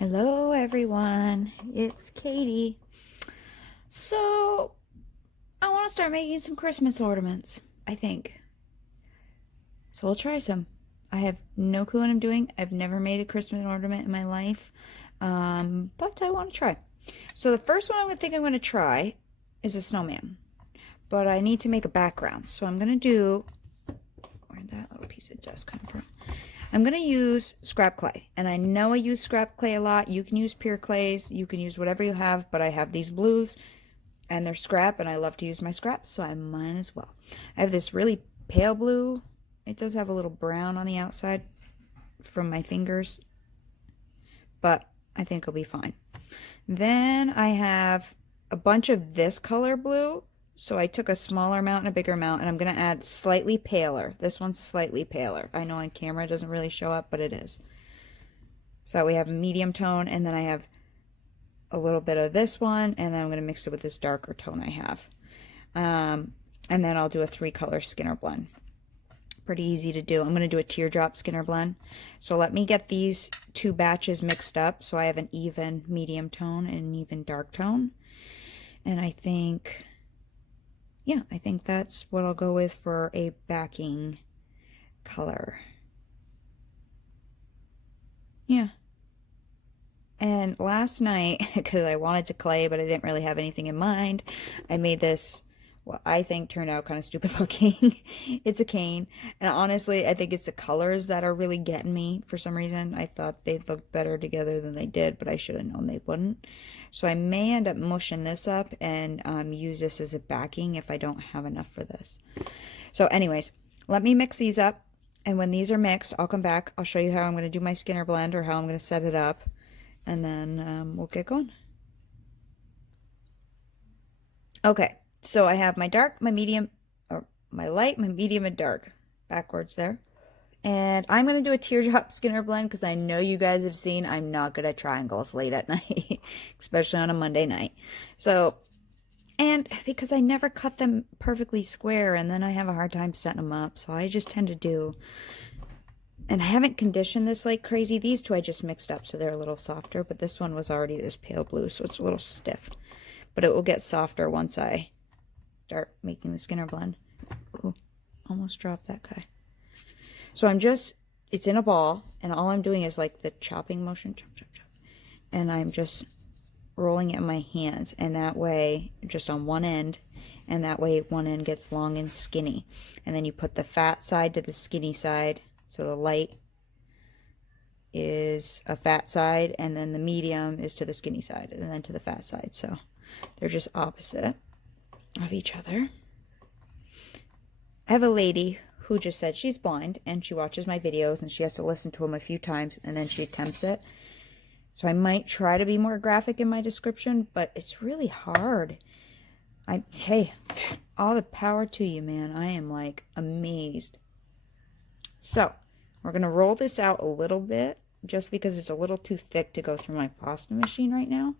Hello everyone, it's Katie. So, I want to start making some Christmas ornaments, I think. So we'll try some. I have no clue what I'm doing. I've never made a Christmas ornament in my life, but I want to try. So the first one I would think I'm going to try is a snowman, but I need to make a background. So I'm going to do, where'd that little piece of dust come from? I'm going to use scrap clay, and I know I use scrap clay a lot. You can use pure clays, you can use whatever you have, but I have these blues, and they're scrap, and I love to use my scraps, so I might as well. I have this really pale blue. It does have a little brown on the outside from my fingers, but I think it'll be fine. Then I have a bunch of this color blue. So I took a smaller amount and a bigger amount, and I'm going to add slightly paler. This one's slightly paler. I know on camera it doesn't really show up, but it is. So we have a medium tone, and then I have a little bit of this one, and then I'm going to mix it with this darker tone I have. And then I'll do a 3-color Skinner blend. Pretty easy to do. I'm going to do a teardrop Skinner blend. So let me get these 2 batches mixed up so I have an even medium tone and an even dark tone. And I think... yeah, I think that's what I'll go with for a backing color. Yeah. And last night, because I wanted to clay, but I didn't really have anything in mind, I made this, what I think turned out kind of stupid looking. It's a cane. And honestly, I think it's the colors that are really getting me for some reason. I thought they'd look better together than they did, but I should have known they wouldn't. So I may end up mushing this up and use this as a backing if I don't have enough for this. So anyways, let me mix these up. And when these are mixed, I'll come back. I'll show you how I'm going to do my Skinner blend or how I'm going to set it up. And then we'll get going. Okay, so I have my dark, my medium, or my light, my medium, and dark. Backwards there. And I'm going to do a teardrop Skinner blend because I know you guys have seen I'm not good at triangles late at night, especially on a Monday night. So, and because I never cut them perfectly square and then I have a hard time setting them up. So I just tend to do, and I haven't conditioned this like crazy. These 2 I just mixed up so they're a little softer, but this one was already this pale blue, so it's a little stiff. But it will get softer once I start making the Skinner blend. Ooh, almost dropped that guy. So I'm just, it's in a ball, and all I'm doing is like the chopping motion, chop, chop, chop. And I'm just rolling it in my hands, and that way, just on one end, and that way one end gets long and skinny. And then you put the fat side to the skinny side, so the light is a fat side, and then the medium is to the skinny side, and then to the fat side. So they're just opposite of each other. I have a lady who just said she's blind and she watches my videos and she has to listen to them a few times and then she attempts it. So I might try to be more graphic in my description, but it's really hard. Hey, all the power to you, man. I am like amazed. So we're going to roll this out a little bit just because it's a little too thick to go through my pasta machine right now.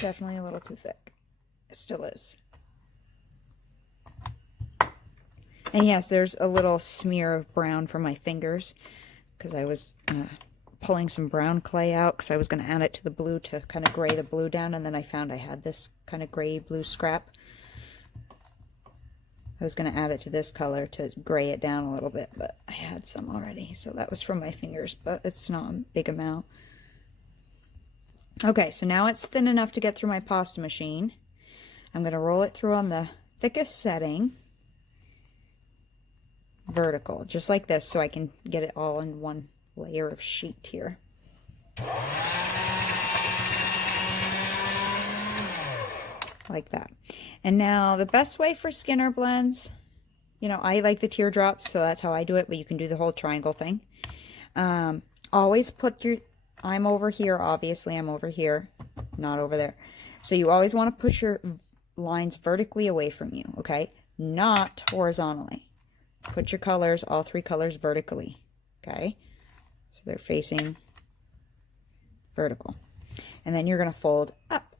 Definitely a little too thick. It still is. And yes, there's a little smear of brown from my fingers because I was pulling some brown clay out because I was going to add it to the blue to kind of gray the blue down, and then I found I had this kind of gray blue scrap. I was going to add it to this color to gray it down a little bit, but I had some already, so that was from my fingers, but it's not a big amount. Okay, so now it's thin enough to get through my pasta machine. I'm going to roll it through on the thickest setting, vertical, just like this, so I can get it all in one layer of sheet here. Like that. And now the best way for Skinner blends, you know, I like the teardrops, so that's how I do it, but you can do the whole triangle thing. Always put through... I'm over here, obviously. I'm over here, not over there. So you always want to push your lines vertically away from you, okay? Not horizontally. Put your colors, all 3 colors, vertically, okay? So they're facing vertical. And then you're going to fold up,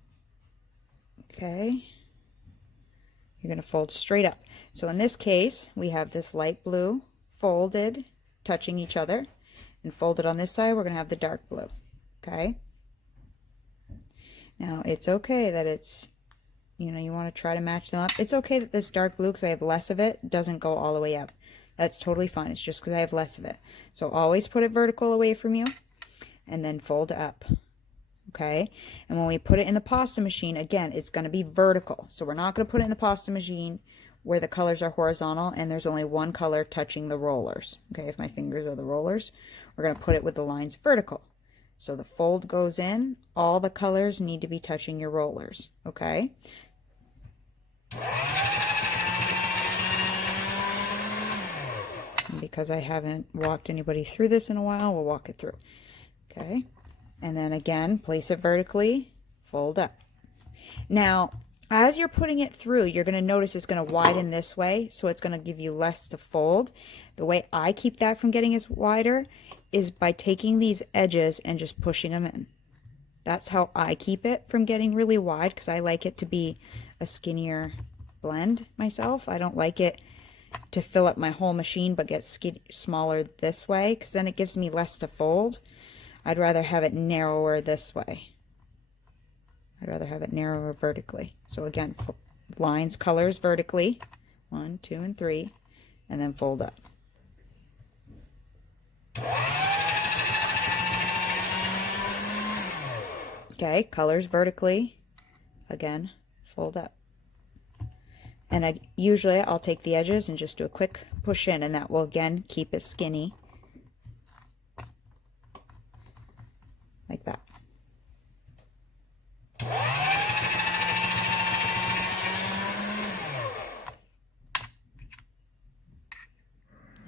okay? You're going to fold straight up. So in this case, we have this light blue folded, touching each other, and folded on this side, we're going to have the dark blue. Okay? Now, it's okay that it's, you know, you want to try to match them up. It's okay that this dark blue, because I have less of it, doesn't go all the way up. That's totally fine. It's just because I have less of it. So always put it vertical away from you, and then fold up. Okay, and when we put it in the pasta machine, again, it's going to be vertical. So we're not going to put it in the pasta machine where the colors are horizontal and there's only one color touching the rollers. Okay, if my fingers are the rollers, we're going to put it with the lines vertical. So the fold goes in, all the colors need to be touching your rollers. Okay. And because I haven't walked anybody through this in a while, we'll walk it through. Okay. And then again, place it vertically, fold up. Now, as you're putting it through, you're going to notice it's going to widen this way, so it's going to give you less to fold. The way I keep that from getting as wider is by taking these edges and just pushing them in. That's how I keep it from getting really wide, because I like it to be a skinnier blend myself. I don't like it to fill up my whole machine but get smaller this way, because then it gives me less to fold. I'd rather have it narrower this way. I'd rather have it narrower vertically. So again, lines, colors vertically, 1, 2, and 3, and then fold up. Okay, colors vertically, again, fold up. And usually I'll take the edges and just do a quick push in, and that will again keep it skinny. Like that.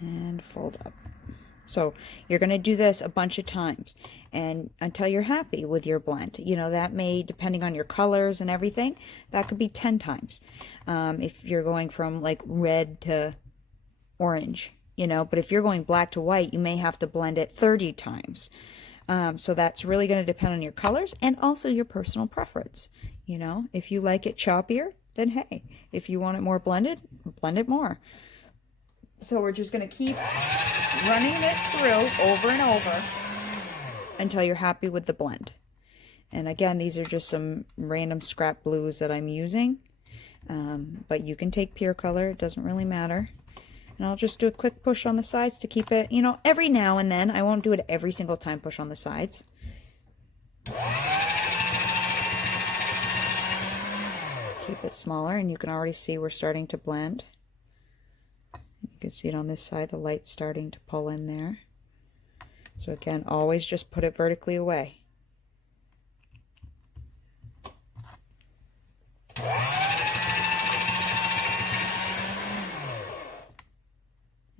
And fold up. So you're going to do this a bunch of times and until you're happy with your blend. You know, that may, depending on your colors and everything, that could be 10 times. If you're going from like red to orange, you know, but if you're going black to white, you may have to blend it 30 times. So that's really going to depend on your colors and also your personal preference. You know, if you like it choppier, then hey, if you want it more blended, blend it more. So we're just going to keep running this through over and over until you're happy with the blend. And again, these are just some random scrap blues that I'm using, but you can take pure color, it doesn't really matter. And I'll just do a quick push on the sides to keep it, you know, every now and then. I won't do it every single time, push on the sides. Keep it smaller, and you can already see we're starting to blend. You can see it on this side, the light's starting to pull in there. So again, always just put it vertically away.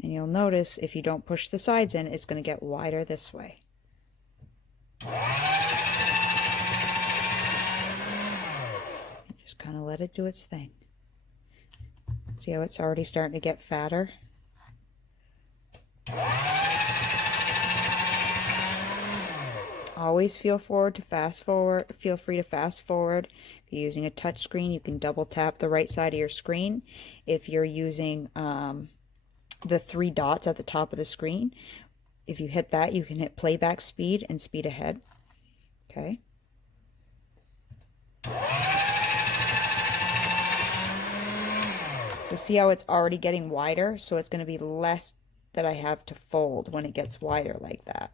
And you'll notice if you don't push the sides in, it's going to get wider this way. Just kind of let it do its thing. See how it's already starting to get fatter? Always feel free to fast forward. If you're using a touch screen, you can double tap the right side of your screen. If you're using the 3 dots at the top of the screen, if you hit that, you can hit playback speed and speed ahead. Okay. So see how it's already getting wider? So it's going to be less that I have to fold when it gets wider like that.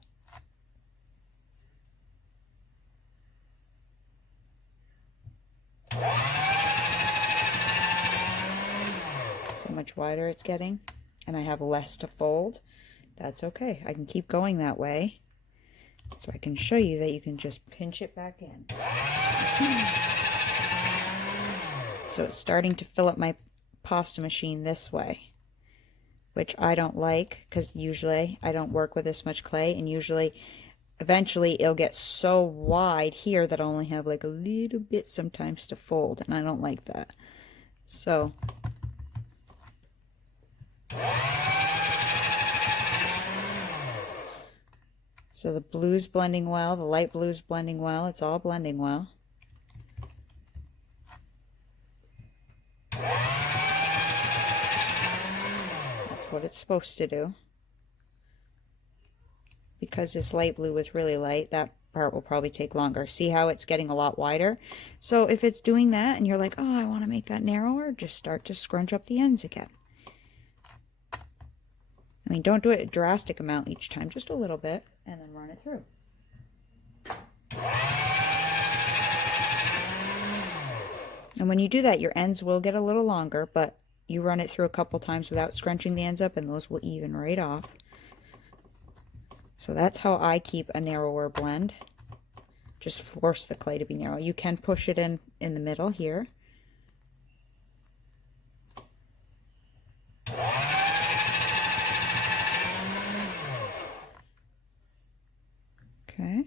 So much wider it's getting, and I have less to fold. That's okay. I can keep going that way. So I can show you that you can just pinch it back in. So it's starting to fill up my pasta machine this way, which I don't like, because usually I don't work with this much clay, and usually eventually it'll get so wide here that I only have like a little bit sometimes to fold, and I don't like that. So the blue's blending well, the light blue's blending well, it's all blending well. what it's supposed to do. Because this light blue was really light, that part will probably take longer. See how it's getting a lot wider? So if it's doing that and you're like, oh, I want to make that narrower, just start to scrunch up the ends again. I mean, don't do it a drastic amount each time, just a little bit, and then run it through. And when you do that, your ends will get a little longer, but you run it through a couple times without scrunching the ends up, and those will even right off. So that's how I keep a narrower blend. Just force the clay to be narrow. You can push it in the middle here. Okay.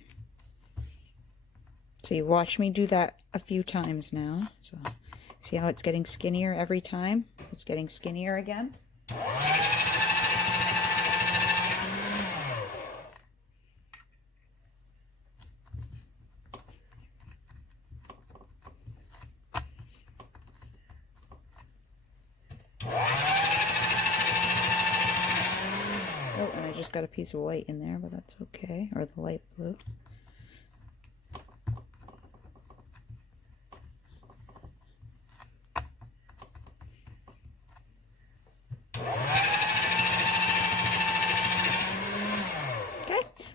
So you've watched me do that a few times now. So see how it's getting skinnier every time? It's getting skinnier again. Oh, and I just got a piece of white in there, but that's okay. Or the light blue.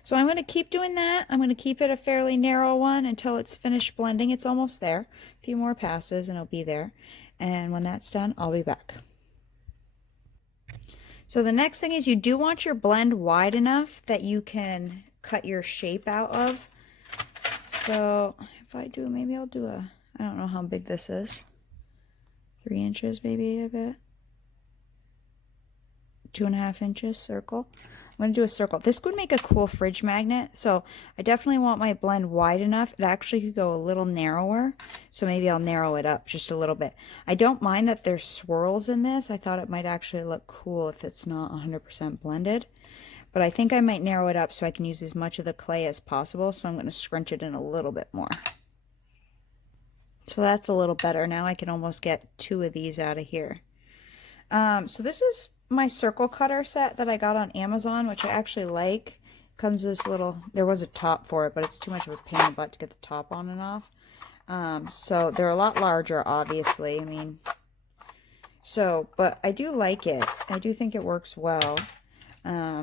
So I'm going to keep doing that. I'm going to keep it a fairly narrow one until it's finished blending. It's almost there. A few more passes and it'll be there. And when that's done, I'll be back. So the next thing is you do want your blend wide enough that you can cut your shape out of. So if I do, maybe I'll do a, I don't know how big this is. 3 inches maybe, I bet. 2.5 inches circle. I'm going to do a circle. This would make a cool fridge magnet, so I definitely want my blend wide enough. It actually could go a little narrower, so maybe I'll narrow it up just a little bit. I don't mind that there's swirls in this. I thought it might actually look cool if it's not 100% blended, but I think I might narrow it up so I can use as much of the clay as possible, so I'm going to scrunch it in a little bit more. So that's a little better. Now I can almost get 2 of these out of here. So this is my circle cutter set that I got on Amazon, which I actually like. Comes this little, there was a top for it, but it's too much of a pain in the butt to get the top on and off. So they're a lot larger, obviously. I mean, so, but I do like it. I do think it works well. I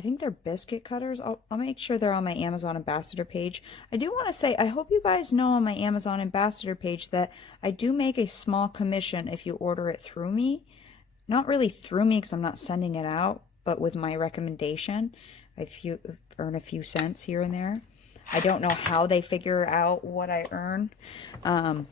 think they're biscuit cutters. I'll make sure they're on my Amazon Ambassador page. I do want to say, I hope you guys know on my Amazon Ambassador page that I do make a small commission if you order it through me. Not really through me because I'm not sending it out, but with my recommendation, I earn a few cents here and there. I don't know how they figure out what I earn. I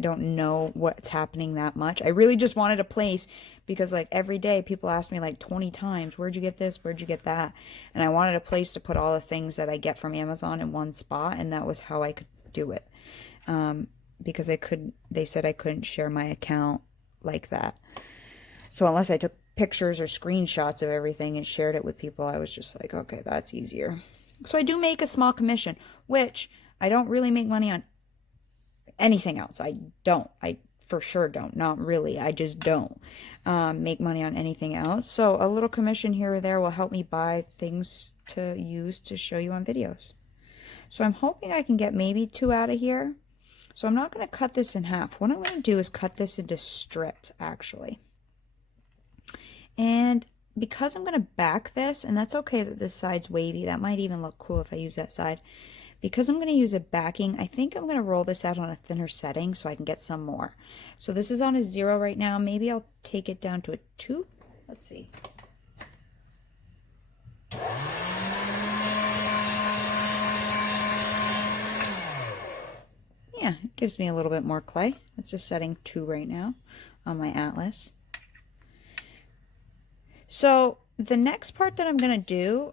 don't know what's happening that much. I really just wanted a place because like every day people ask me like 20 times, where'd you get this? Where'd you get that? And I wanted a place to put all the things that I get from Amazon in one spot, and that was how I could do it. Because they said I couldn't share my account like that. So unless I took pictures or screenshots of everything and shared it with people, I was just like, okay, that's easier. So I do make a small commission, which I don't really make money on anything else. I for sure don't. Not really. I just don't make money on anything else. So a little commission here or there will help me buy things to use to show you on videos. So I'm hoping I can get maybe 2 out of here. So I'm not going to cut this in half. What I'm going to do is cut this into strips, actually. And because I'm going to back this, and that's okay that this side's wavy, that might even look cool if I use that side. Because I'm going to use a backing, I think I'm going to roll this out on a thinner setting so I can get some more. So this is on a 0 right now. Maybe I'll take it down to a 2. Let's see. Yeah, it gives me a little bit more clay. It's just setting 2 right now on my atlas. So the next part that I'm going to do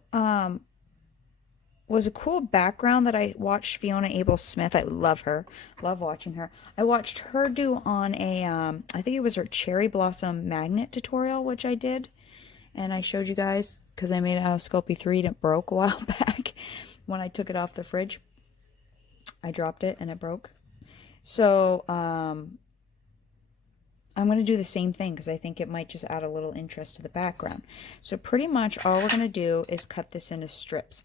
was a cool background that I watched Fiona Abel-Smith. I love her. Love watching her. I watched her do on a, I think it was her cherry blossom magnet tutorial, which I did. And I showed you guys because I made it out of Sculpey 3 and it broke a while back when I took it off the fridge. I dropped it and it broke. So, I'm going to do the same thing because I think it might just add a little interest to the background. So pretty much all we're going to do is cut this into strips.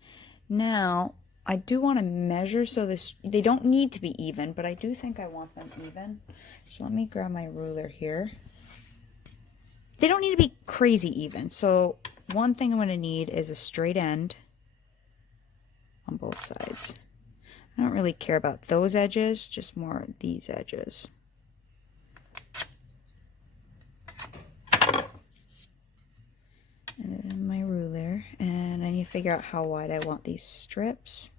Now, I do want to measure so they don't need to be even, but I do think I want them even. So let me grab my ruler here. They don't need to be crazy even. So one thing I'm going to need is a straight end on both sides. I don't really care about those edges, just more these edges. And then my ruler, and I need to figure out how wide I want these strips,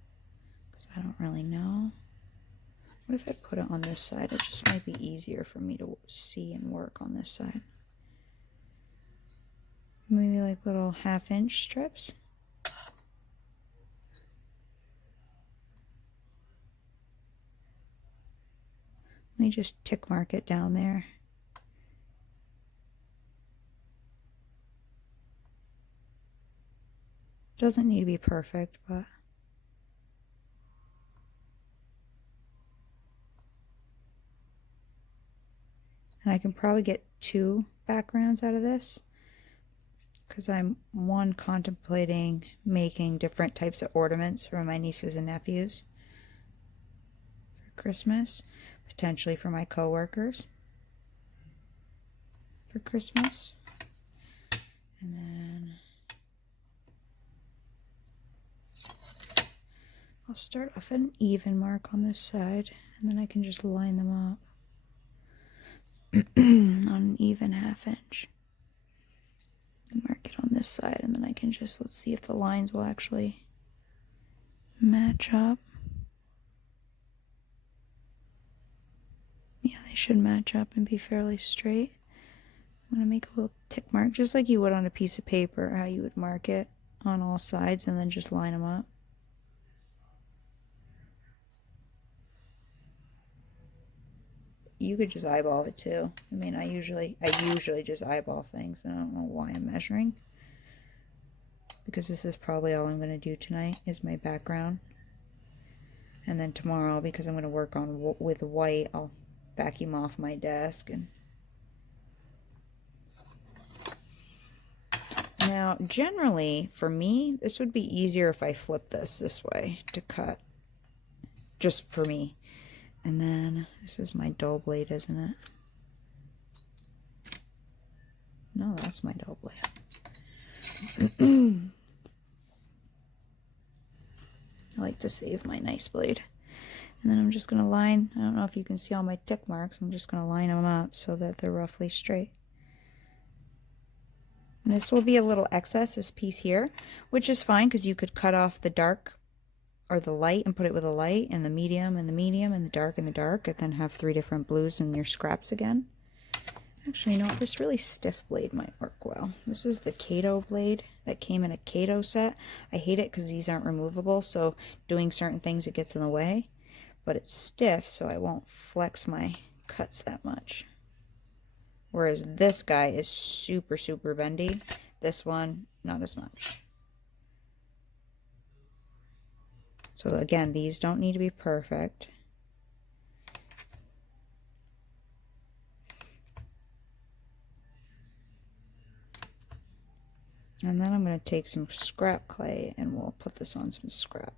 because I don't really know. What if I put it on this side? It just might be easier for me to see and work on this side. Maybe like little 1/2-inch strips. Let me just tick mark it down there. Doesn't need to be perfect, but and I can probably get 2 backgrounds out of this because I'm contemplating making different types of ornaments for my nieces and nephews for Christmas, potentially for my coworkers for Christmas. And then I'll start off at an even mark on this side, and then I can just line them up on an even 1/2-inch. Mark it on this side, and then I can just, let's see if the lines will actually match up. Yeah, they should match up and be fairly straight. I'm going to make a little tick mark, just like you would on a piece of paper, how you would mark it on all sides, and then just line them up. You could just eyeball it too. I mean, I usually just eyeball things, and I don't know why I'm measuring, because this is probably all I'm going to do tonight is my background. And then tomorrow, because I'm going to work on with white, I'll vacuum off my desk. And now, generally, for me, this would be easier if I flip this way to cut, just for me. And then, this is my dull blade, isn't it? No, that's my dull blade. I like to save my nice blade. And then I'm just going to line, I don't know if you can see all my tick marks, I'm just going to line them up so that they're roughly straight. And this will be a little excess, this piece here, which is fine because you could cut off the dark or the light and put it with a light, and the medium and the medium, and the dark and the dark, and then have 3 different blues in your scraps again. Actually, you know what? This really stiff blade might work well. This is the Kato blade that came in a Kato set. I hate it because these aren't removable, so doing certain things it gets in the way. But it's stiff, so I won't flex my cuts that much. Whereas this guy is super, super bendy. This one, not as much. So again, these don't need to be perfect. And then I'm going to take some scrap clay and we'll put this on some scrap.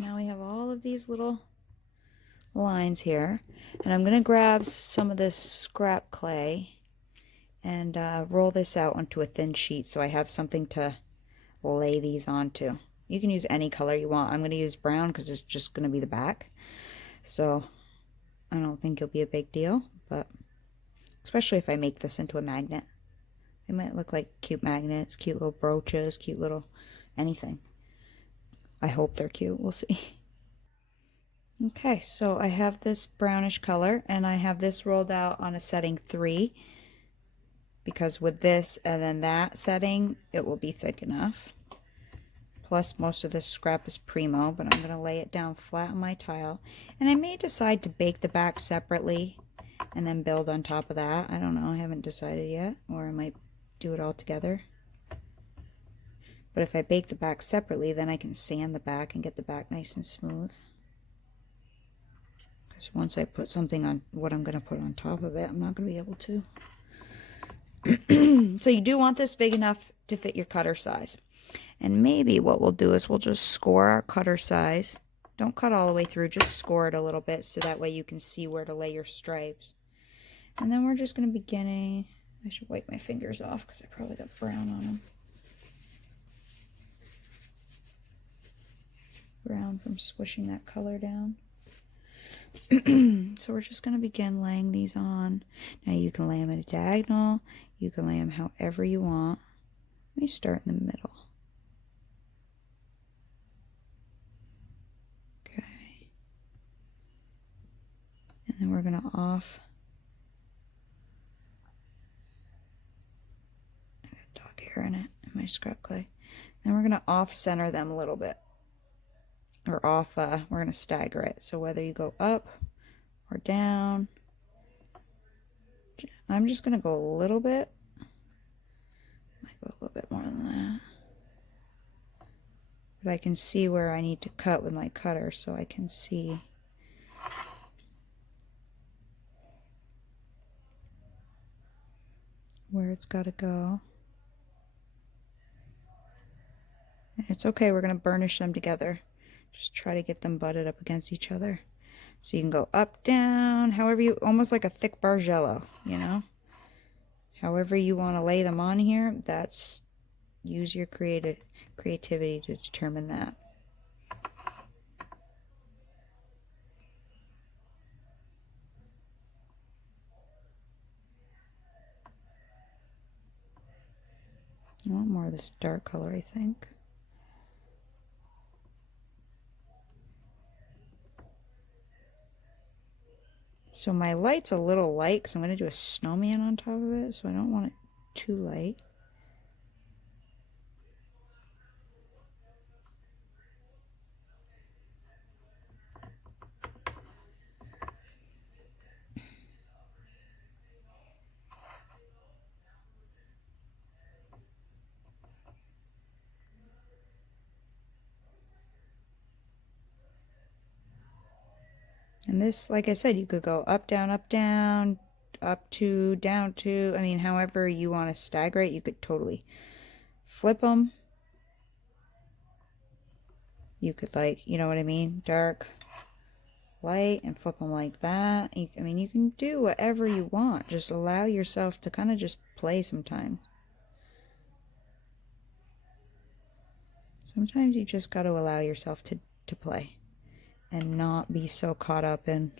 Now we have all of these little lines here, and I'm going to grab some of this scrap clay and roll this out onto a thin sheet so I have something to lay these onto. You can use any color you want. I'm going to use brown because it's just going to be the back, so I don't think it'll be a big deal, but especially if I make this into a magnet. They might look like cute magnets, cute little brooches, cute little anything. I hope they're cute. We'll see. Okay, so I have this brownish color, and I have this rolled out on a setting 3, because with this and then that setting, it will be thick enough. Plus, most of this scrap is primo, but I'm going to lay it down flat on my tile. And I may decide to bake the back separately and then build on top of that. I don't know, I haven't decided yet, or I might do it all together. But if I bake the back separately, then I can sand the back and get the back nice and smooth. Because once I put something on what I'm going to put on top of it, I'm not going to be able to. So you do want this big enough to fit your cutter size. And maybe what we'll do is we'll just score our cutter size. Don't cut all the way through, just score it a little bit so that way you can see where to lay your stripes. And then we're just going to be beginning. I should wipe my fingers off because I probably got brown on them. Brown from squishing that color down. So we're just going to begin laying these on. Now you can lay them at a diagonal. You can lay them however you want. Let me start in the middle. Okay. And then we're going to off. I got dog hair in it, in my scrap clay. Then we're going to off center them a little bit. Or off, we're going to stagger it. So whether you go up or down, I'm just going to go a little bit. Might go a little bit more than that. But I can see where I need to cut with my cutter, so I can see where it's got to go. And it's okay, we're going to burnish them together. Just try to get them butted up against each other. So you can go up, down, however you, almost like a thick Bargello, you know? However you want to lay them on here, that's, use your creativity to determine that. I want more of this dark color, I think. So my light's a little light because I'm going to do a snowman on top of it, so I don't want it too light. And this, like I said, you could go up, down, up, down, up to, down to. I mean, however you want to stagger it, you could totally flip them. You could, like, you know what I mean? Dark, light, and flip them like that. I mean, you can do whatever you want. Just allow yourself to kind of just play sometimes. Sometimes you just got to allow yourself to play. And not be so caught up in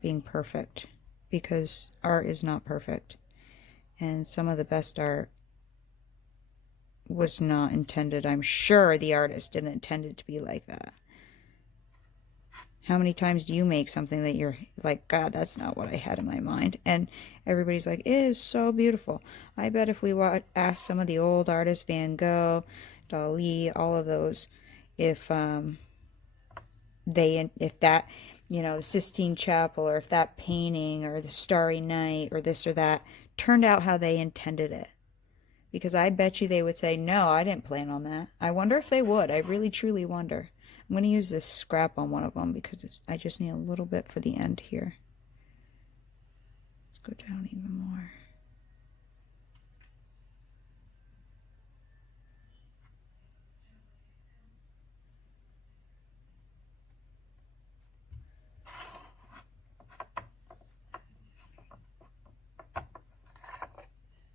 being perfect, because art is not perfect, and some of the best art was not intended. I'm sure the artist didn't intend it to be like that. How many times do you make something that you're like, God, that's not what I had in my mind, and everybody's like, it is so beautiful. I bet if we asked some of the old artists, Van Gogh, Dali, all of those, if that, you know, the Sistine Chapel, or if that painting or the Starry Night or this or that turned out how they intended it. Because I bet you they would say, no, I didn't plan on that. I wonder if they would. I really truly wonder. I'm going to use this scrap on one of them because I just need a little bit for the end here. Let's go down even more.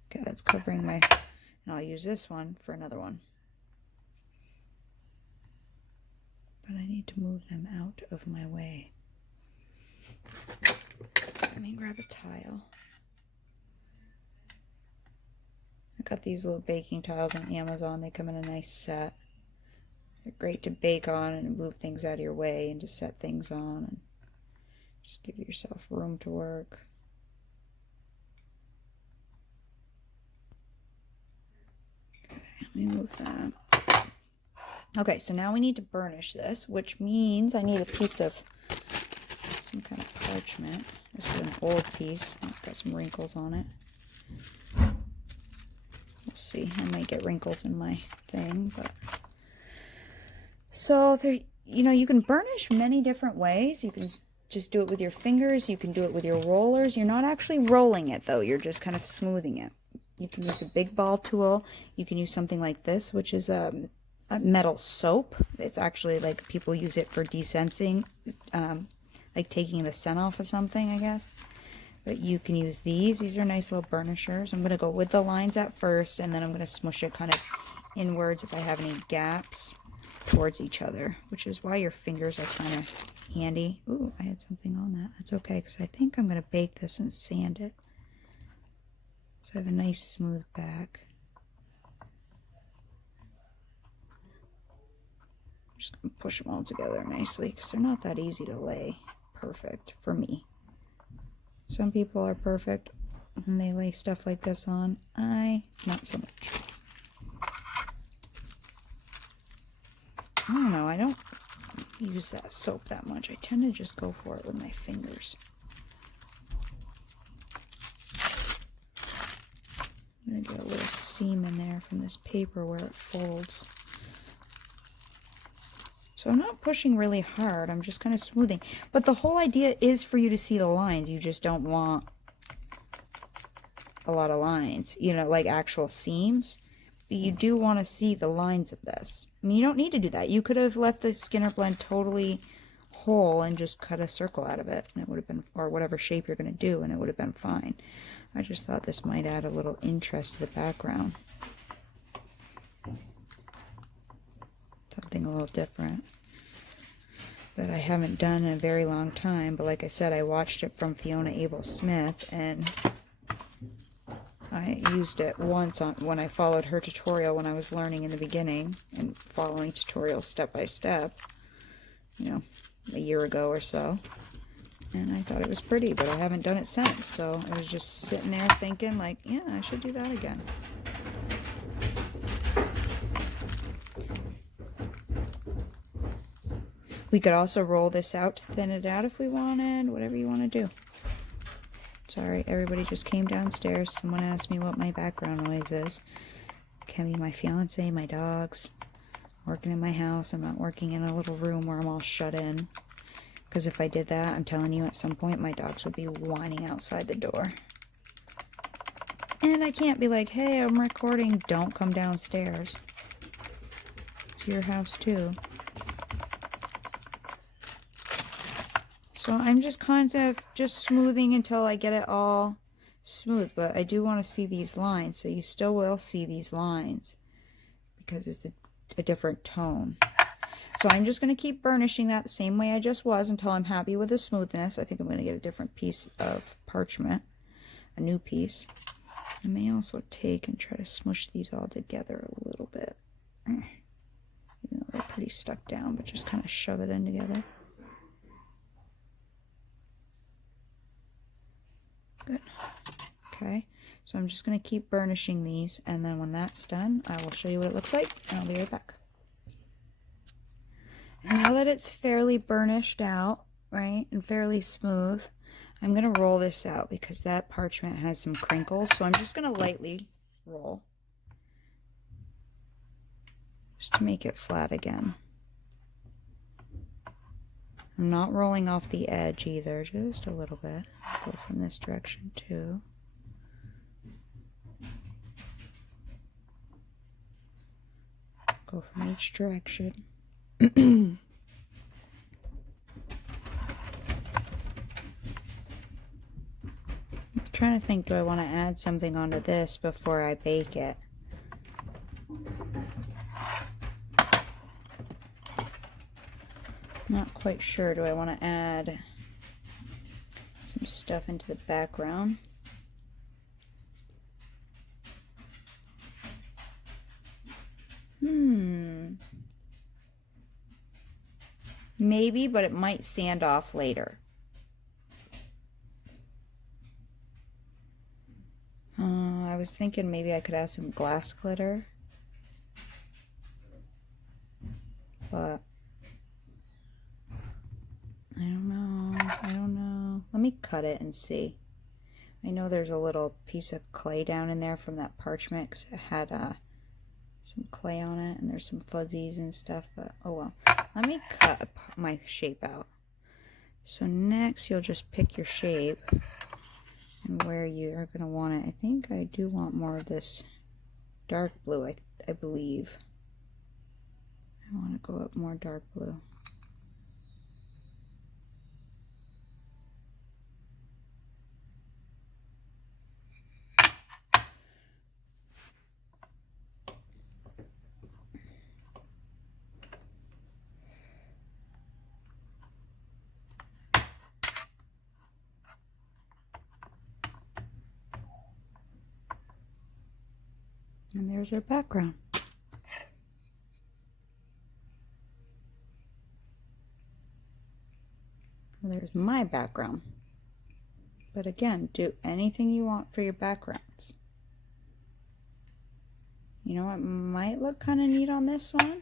Okay, that's covering my, and I'll use this one for another one. But I need to move them out of my way. Let me grab a tile. I got these little baking tiles on Amazon. They come in a nice set. They're great to bake on and move things out of your way and to set things on and just give yourself room to work. Let me move that. Okay, so now we need to burnish this, which means I need a piece of some kind of parchment. This is an old piece. It's got some wrinkles on it. We'll see. I might get wrinkles in my thing, but so there, you know, you can burnish many different ways. You can just do it with your fingers. You can do it with your rollers. You're not actually rolling it though. You're just kind of smoothing it. You can use a big ball tool. You can use something like this, which is a metal soap. It's actually like people use it for desensing, like taking the scent off of something, I guess. But you can use these. These are nice little burnishers. I'm going to go with the lines at first, and then I'm going to smush it kind of inwards if I have any gaps towards each other, which is why your fingers are kind of handy. Ooh, I had something on that. That's okay, because I think I'm going to bake this and sand it. So I have a nice smooth back. I'm just going to push them all together nicely, because they're not that easy to lay perfect for me. Some people are perfect when they lay stuff like this on. Not so much. I don't know, I don't use that soap that much. I tend to just go for it with my fingers. I'm going to get a little seam in there from this paper where it folds. So I'm not pushing really hard, I'm just kind of smoothing. But the whole idea is for you to see the lines. You just don't want a lot of lines, you know, like actual seams. But you do want to see the lines of this. I mean, you don't need to do that. You could have left the Skinner blend totally whole and just cut a circle out of it, and it would have been, or whatever shape you're going to do, and it would have been fine. I just thought this might add a little interest to the background. Something a little different that I haven't done in a very long time, but like I said, I watched it from Fiona Abel Smith, and I used it once when I followed her tutorial when I was learning in the beginning, and following tutorials step by step, you know, a year ago or so. And I thought it was pretty, but I haven't done it since, so I was just sitting there thinking, like, yeah, I should do that again. We could also roll this out to thin it out if we wanted, whatever you want to do. Sorry, everybody just came downstairs. Someone asked me what my background noise is. It can be my fiance, my dogs, working in my house. I'm not working in a little room where I'm all shut in. Because if I did that, I'm telling you, at some point my dogs would be whining outside the door. And I can't be like, hey, I'm recording, don't come downstairs. It's your house too. So I'm just kind of just smoothing until I get it all smooth. But I do want to see these lines, so you still will see these lines because it's a different tone. So I'm just going to keep burnishing that the same way I just was until I'm happy with the smoothness. I think I'm going to get a different piece of parchment, a new piece. I may also take and try to smush these all together a little bit. Even though they're pretty stuck down, but just kind of shove it in together. Good. Okay, so I'm just going to keep burnishing these, and then when that's done, I will show you what it looks like, and I'll be right back. And now that it's fairly burnished out, right, and fairly smooth, I'm going to roll this out because that parchment has some crinkles, so I'm just going to lightly roll just to make it flat again. I'm not rolling off the edge either, just a little bit. Go from this direction too. Go from each direction. I'm trying to think, do I want to add something onto this before I bake it? Not quite sure. Do I want to add some stuff into the background? Maybe, but it might sand off later. I was thinking maybe I could add some glass glitter, but I don't know. me cut it and see. I know there's a little piece of clay down in there from that parchment because it had some clay on it, and there's some fuzzies and stuff, but oh well. Let me cut my shape out. So next you'll just pick your shape and where you are going to want it. I think I do want more of this dark blue, I believe. I want to go up more dark blue. And there's our background. There's my background. But again, do anything you want for your backgrounds. You know what might look kind of neat on this one?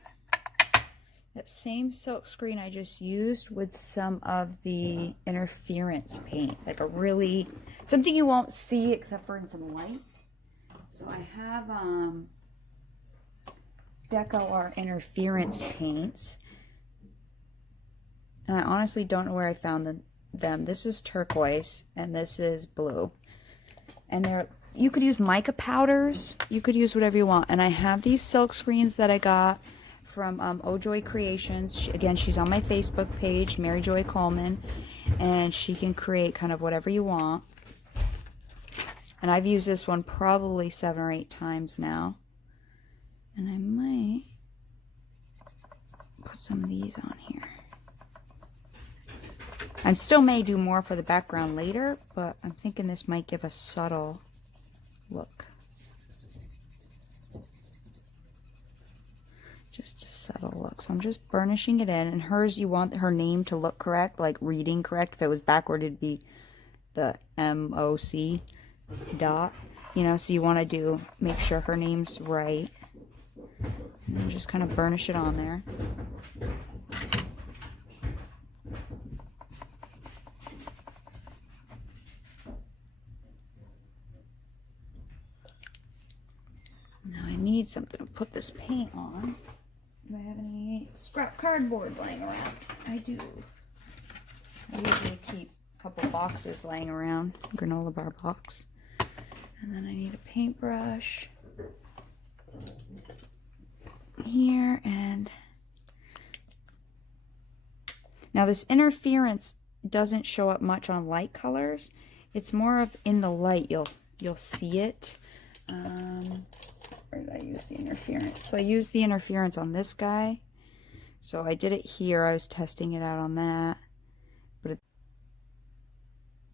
That same silk screen I just used with some of the interference paint. Like a really, something you won't see except for in some light. So I have Deco Art interference paints. And I honestly don't know where I found them. This is turquoise and this is blue. And you could use mica powders. You could use whatever you want. And I have these silk screens that I got from Ojoy Creations. Again, she's on my Facebook page, Mary Joy Coleman. And she can create kind of whatever you want. And I've used this one probably 7 or 8 times now. And I might put some of these on here. I still may do more for the background later, but I'm thinking this might give a subtle look. Just a subtle look. So I'm just burnishing it in. And hers, you want her name to look correct, like reading correct. If it was backward, it'd be the M-O-C dot. You know, so you want to make sure her name's right. And then just kind of burnish it on there. Now I need something to put this paint on. Do I have any scrap cardboard laying around? I do. I usually keep a couple boxes laying around, granola bar box. And then I need a paintbrush here, and now this interference doesn't show up much on light colors. It's more of in the light you'll see it. Where did I use the interference? So I used the interference on this guy. So I did it here. I was testing it out on that. But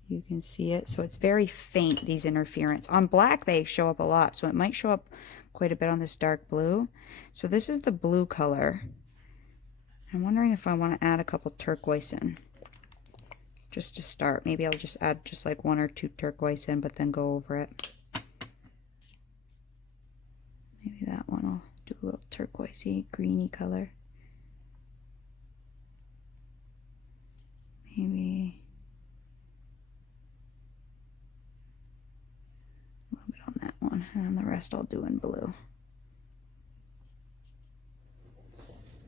you can see it. So it's very faint, these interference. On black, they show up a lot. So it might show up quite a bit on this dark blue. So this is the blue color. I'm wondering if I want to add a couple turquoise in. Just to start. Maybe I'll just add just like 1 or 2 turquoise in, but then go over it. Maybe that one I'll do a little turquoisey, greeny color. Maybe a little bit on that one, and the rest I'll do in blue.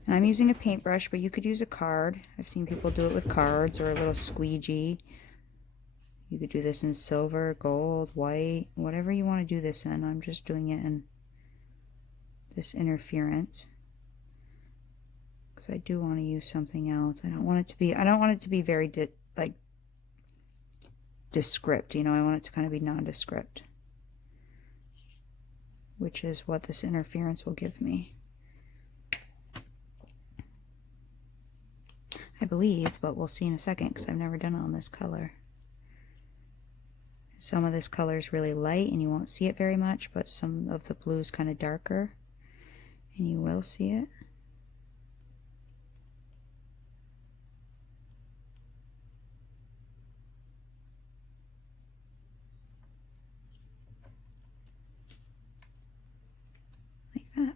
And I'm using a paintbrush, but you could use a card. I've seen people do it with cards or a little squeegee. You could do this in silver, gold, white, whatever you want to do this in. I'm just doing it in this interference because I do want to use something else. I don't want it to be very like descript, you know. I want it to kind of be nondescript, which is what this interference will give me, I believe, but we'll see in a second because I've never done it on this color. Some of this color is really light and you won't see it very much, but some of the blue is kind of darker and you will see it. Like that.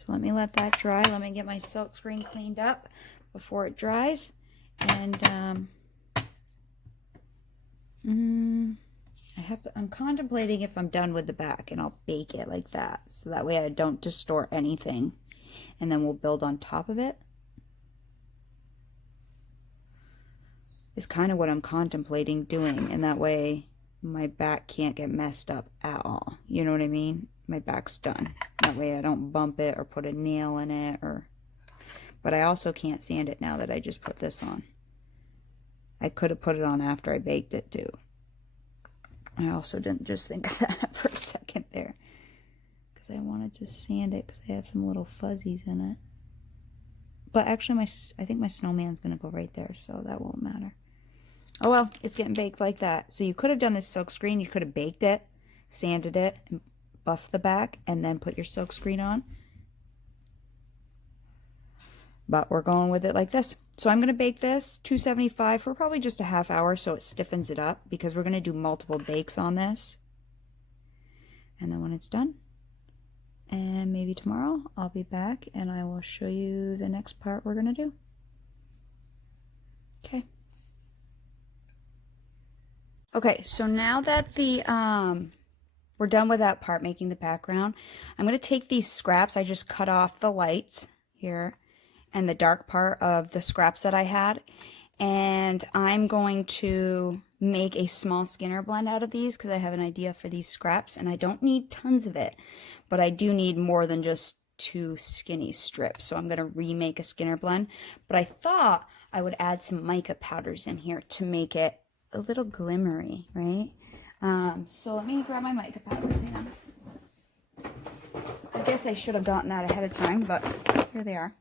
So let me let that dry. Let me get my silk screen cleaned up before it dries. And I'm contemplating if I'm done with the back, and I'll bake it like that. So that way I don't distort anything. And then we'll build on top of it. Is kind of what I'm contemplating doing. And that way my back can't get messed up at all. You know what I mean? My back's done. That way I don't bump it or put a nail in it. But I also can't sand it now that I just put this on. I could have put it on after I baked it too. I also didn't just think of that for a second there. Because I wanted to sand it because I have some little fuzzies in it. But actually I think my snowman's going to go right there, so that won't matter. Oh well, it's getting baked like that. So you could have done this silk screen. You could have baked it, sanded it, and buffed the back, and then put your silk screen on. But we're going with it like this. So I'm going to bake this 275 for probably just a half hour so it stiffens it up, because we're going to do multiple bakes on this. And then when it's done, and maybe tomorrow, I'll be back and I will show you the next part we're going to do. Okay. Okay, so now that we're done with that part, making the background, I'm going to take these scraps. I just cut off the lights here and the dark part of the scraps that I had. And I'm going to make a small Skinner blend out of these because I have an idea for these scraps. And I don't need tons of it, but I do need more than just 2 skinny strips. So I'm going to remake a Skinner blend. But I thought I would add some mica powders in here to make it a little glimmery, right? So let me grab my mica powders in. I guess I should have gotten that ahead of time, but here they are.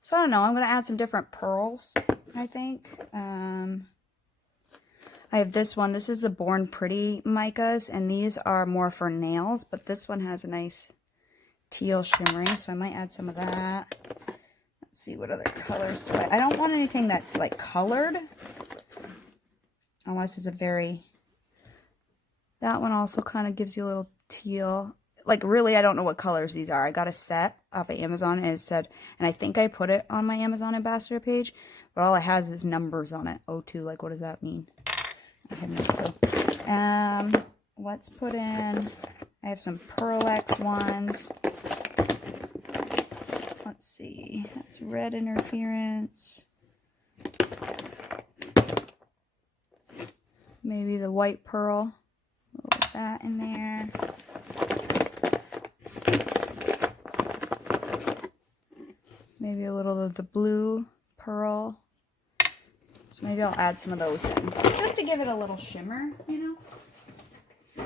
So I don't know, I'm going to add some different pearls, I think. I have this one. This is the Born Pretty micas, and these are more for nails, but this one has a nice teal shimmering, so I might add some of that. Let's see, what other colors do I don't want anything that's like colored, unless it's a very... That one also kind of gives you a little teal. Like, really, I don't know what colors these are. I got a set off of Amazon, and it said, and I think I put it on my Amazon ambassador page, but all it has is numbers on it. O2, like, what does that mean? I have no clue. Let's put in, I have some Pearl X ones. Let's see, that's red interference. Maybe the white pearl, a little of that in there. Maybe a little of the blue pearl. So maybe I'll add some of those in, just to give it a little shimmer, you know.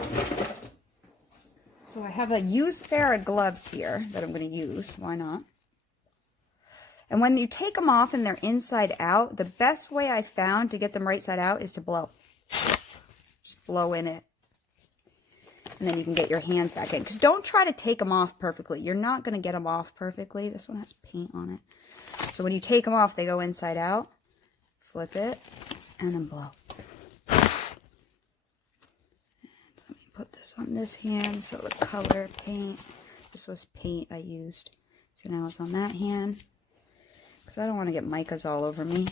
So I have a used pair of gloves here that I'm going to use. Why not? And when you take them off and they're inside out, the best way I found to get them right side out is to blow. Just blow in it. And then you can get your hands back in. Because don't try to take them off perfectly. You're not going to get them off perfectly. This one has paint on it. So when you take them off, they go inside out. Flip it. And then blow. And let me put this on this hand. So the color paint. This was paint I used. So now it's on that hand. Because I don't want to get micas all over me.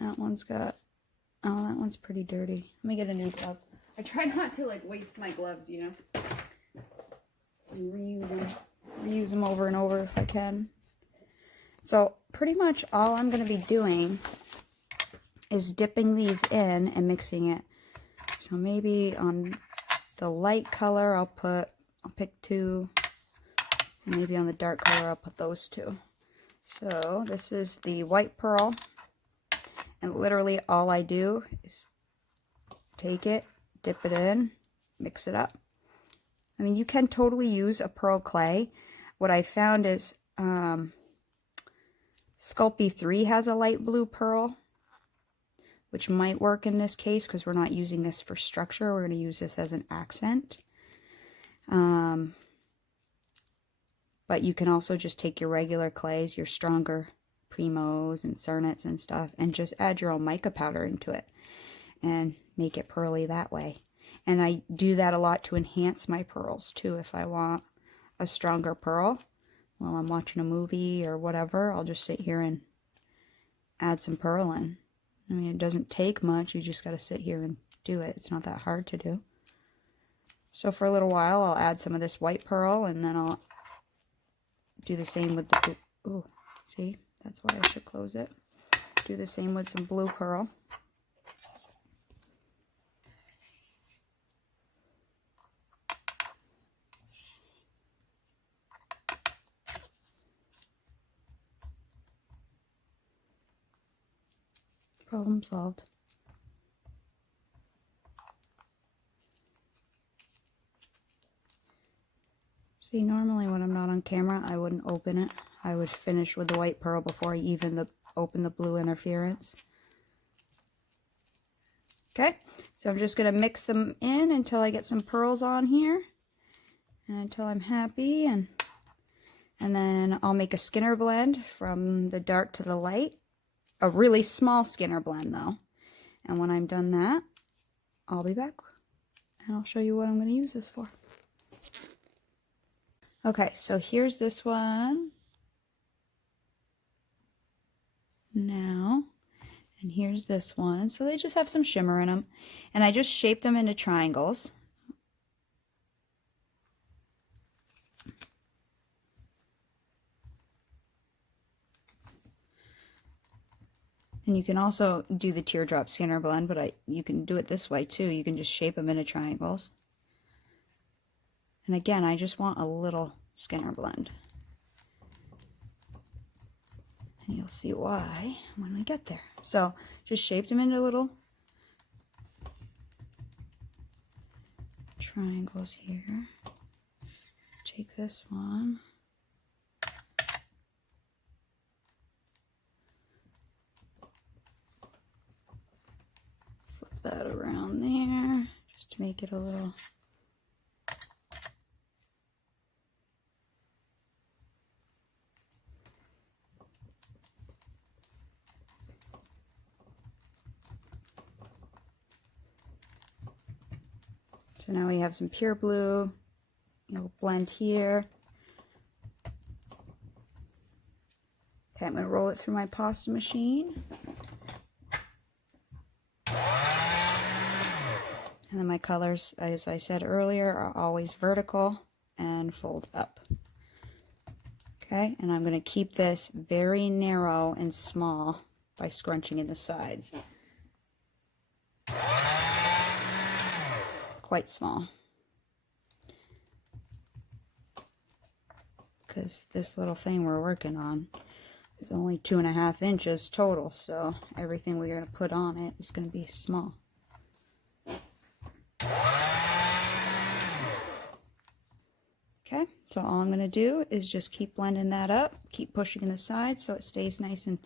That one's got, oh, that one's pretty dirty. Let me get a new glove. I try not to, like, waste my gloves, you know. And reuse them over and over if I can. So pretty much all I'm going to be doing is dipping these in and mixing it. So maybe on the light color I'll pick 2. And maybe on the dark color I'll put those 2. So this is the white pearl. And literally all I do is take it, dip it in, mix it up. I mean, you can totally use a pearl clay. What I found is Sculpey 3 has a light blue pearl, which might work in this case because we're not using this for structure. We're going to use this as an accent. But you can also just take your regular clays, your stronger Primos and Cernets and stuff, and just add your own mica powder into it. and make it pearly that way. And I do that a lot to enhance my pearls too. If I want a stronger pearl while I'm watching a movie or whatever, I'll just sit here and add some pearl in. I mean, it doesn't take much. You just got to sit here and do it. It's not that hard to do. So for a little while, I'll add some of this white pearl, and then I'll do the same with the blue. Ooh, see? That's why I should close it. Do the same with some blue pearl. Problem solved. See, normally when I'm not on camera, I wouldn't open it. I would finish with the white pearl before I even open the blue interference. Okay, so I'm just going to mix them in until I get some pearls on here. And until I'm happy. And then I'll make a Skinner blend from the dark to the light. A really small Skinner blend though. And when I'm done that, I'll be back and I'll show you what I'm going to use this for. Okay, so here's this one now, and here's this one. So they just have some shimmer in them, and I just shaped them into triangles. And you can also do the teardrop Skinner blend, but you can do it this way too. You can just shape them into triangles. And again, I just want a little Skinner blend. And you'll see why when we get there. So just shaped them into little triangles here. Take this one. That around there just to make it a little so now we have some pure blue. You'll blend here. Okay, I'm going to roll it through my pasta machine. And then my colors, as I said earlier, are always vertical and fold up. Okay, and I'm going to keep this very narrow and small by scrunching in the sides. Quite small. Because this little thing we're working on is only 2.5 inches total, so everything we're going to put on it is going to be small. Okay, so all I'm going to do is just keep blending that up, keep pushing in the sides so it stays nice and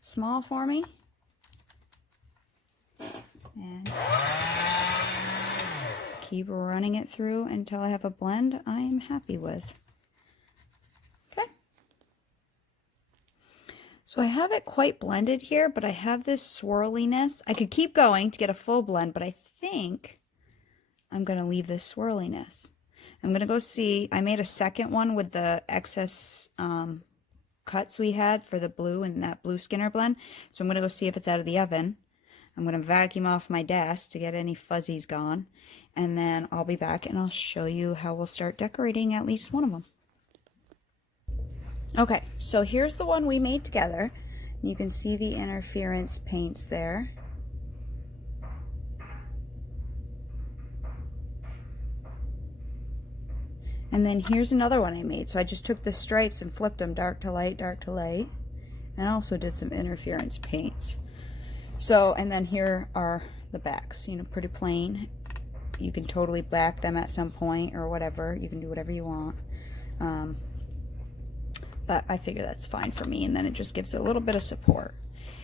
small for me. And keep running it through until I have a blend I am happy with. Okay. So I have it quite blended here, but I have this swirliness. I could keep going to get a full blend, but I think I'm going to leave this swirliness. I'm going to go see, I made a second one with the excess cuts we had for the blue and that blue Skinner blend. So I'm going to go see if it's out of the oven. I'm going to vacuum off my desk to get any fuzzies gone. And then I'll be back and I'll show you how we'll start decorating at least one of them. Okay, so here's the one we made together. You can see the interference paints there. And then here's another one I made. So I just took the stripes and flipped them dark to light, and also did some interference paints. So, and then here are the backs, you know, pretty plain. You can totally black them at some point or whatever. You can do whatever you want. But I figure that's fine for me, and then it just gives it a little bit of support.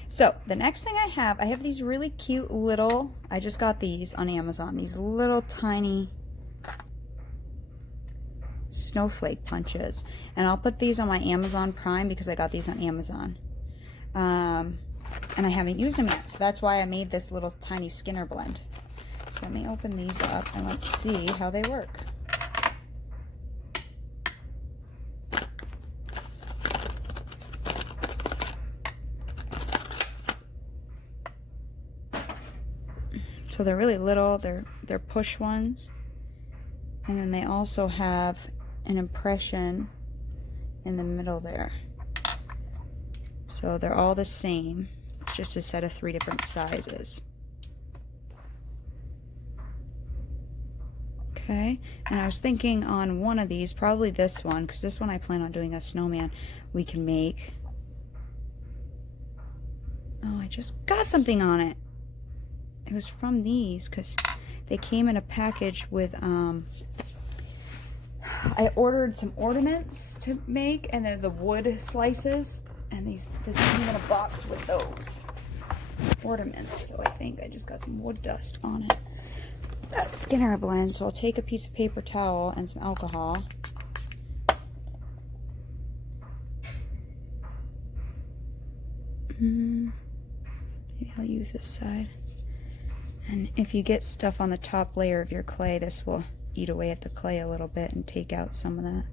So the next thing I have these really cute little, I just got these on Amazon, these little tiny snowflake punches, and I'll put these on my Amazon Prime because I got these on Amazon. and I haven't used them yet. So that's why I made this little tiny Skinner blend. So let me open these up and let's see how they work. So they're really little, they're push ones. And then they also have an impression in the middle there. So they're all the same. It's just a set of 3 different sizes. Okay, and I was thinking on one of these, probably this one, because this one I plan on doing a snowman, we can make. Oh, I just got something on it. It was from these, because they came in a package with, I ordered some ornaments to make, and they're the wood slices, and this came in a box with those ornaments. So I think I just got some wood dust on it. That Skinner blend, so I'll take a piece of paper towel and some alcohol. Maybe I'll use this side. And if you get stuff on the top layer of your clay, this will eat away at the clay a little bit and take out some of that.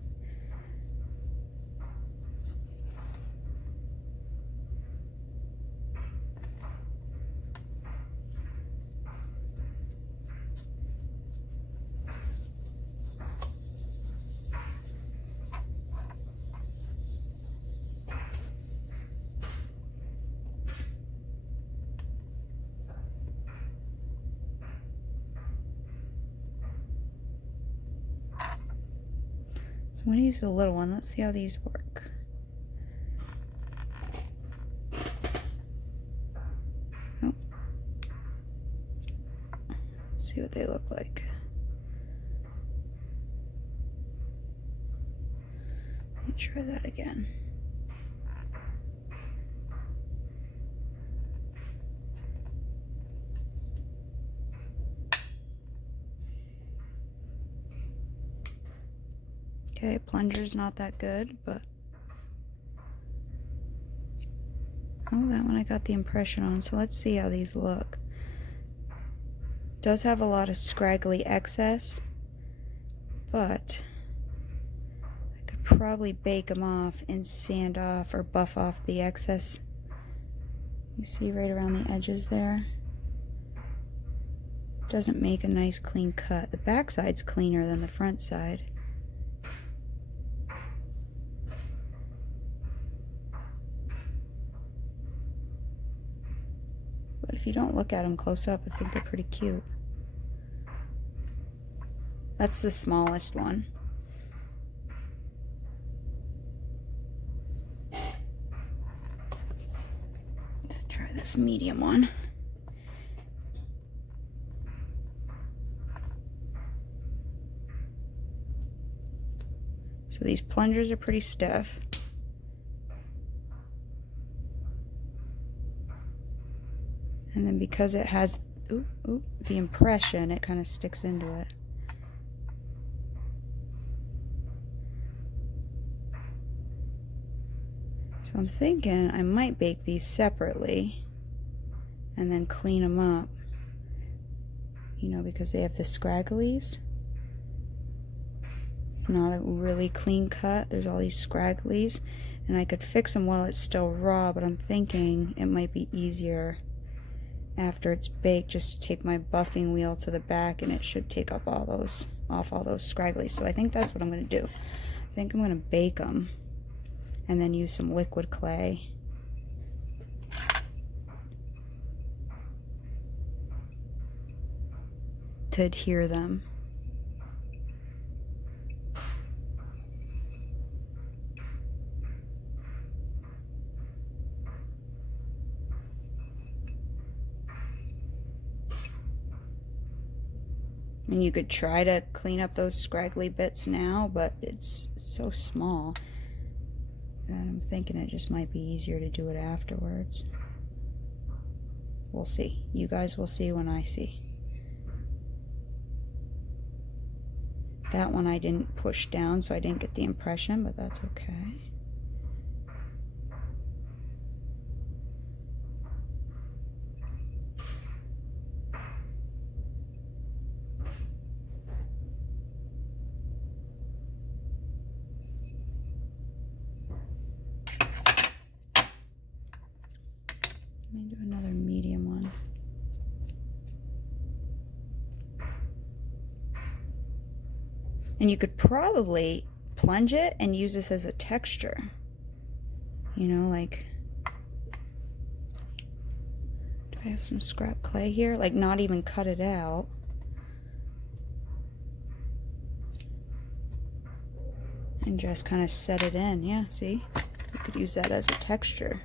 I'm going to use the little one. Let's see how these work. Oh. Let's see what they look like. Let me try that again. Okay, plunger's not that good, but oh, that one I got the impression on, so let's see how these look. Does have a lot of scraggly excess, but I could probably bake them off and sand off or buff off the excess. You see right around the edges there? Doesn't make a nice clean cut. The back side's cleaner than the front side. But if you don't look at them close up, I think they're pretty cute. That's the smallest one. Let's try this medium one. So these plungers are pretty stiff. And then because it has the impression, it kind of sticks into it. So I'm thinking I might bake these separately and then clean them up, you know, because they have the scragglies. It's not a really clean cut. There's all these scragglies, and I could fix them while it's still raw, but I'm thinking it might be easier after it's baked just to take my buffing wheel to the back, and it should take up all those scragglies. So I think that's what I'm going to do. I think I'm going to bake them and then use some liquid clay to adhere them. And you could try to clean up those scraggly bits now, but it's so small that I'm thinking it just might be easier to do it afterwards. We'll see. You guys will see when I see. That one I didn't push down, so I didn't get the impression, but that's okay. Let me do another medium one. And you could probably plunge it and use this as a texture. You know, like, do I have some scrap clay here? Like, not even cut it out. And just kind of set it in. Yeah, see? You could use that as a texture.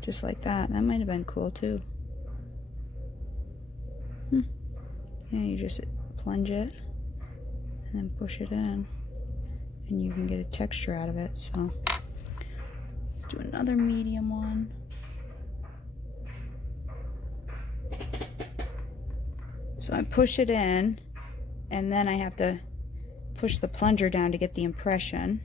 Just like that. That might have been cool too. Yeah, you just plunge it and then push it in. And you can get a texture out of it. So let's do another medium one. So I push it in, and then I have to push the plunger down to get the impression.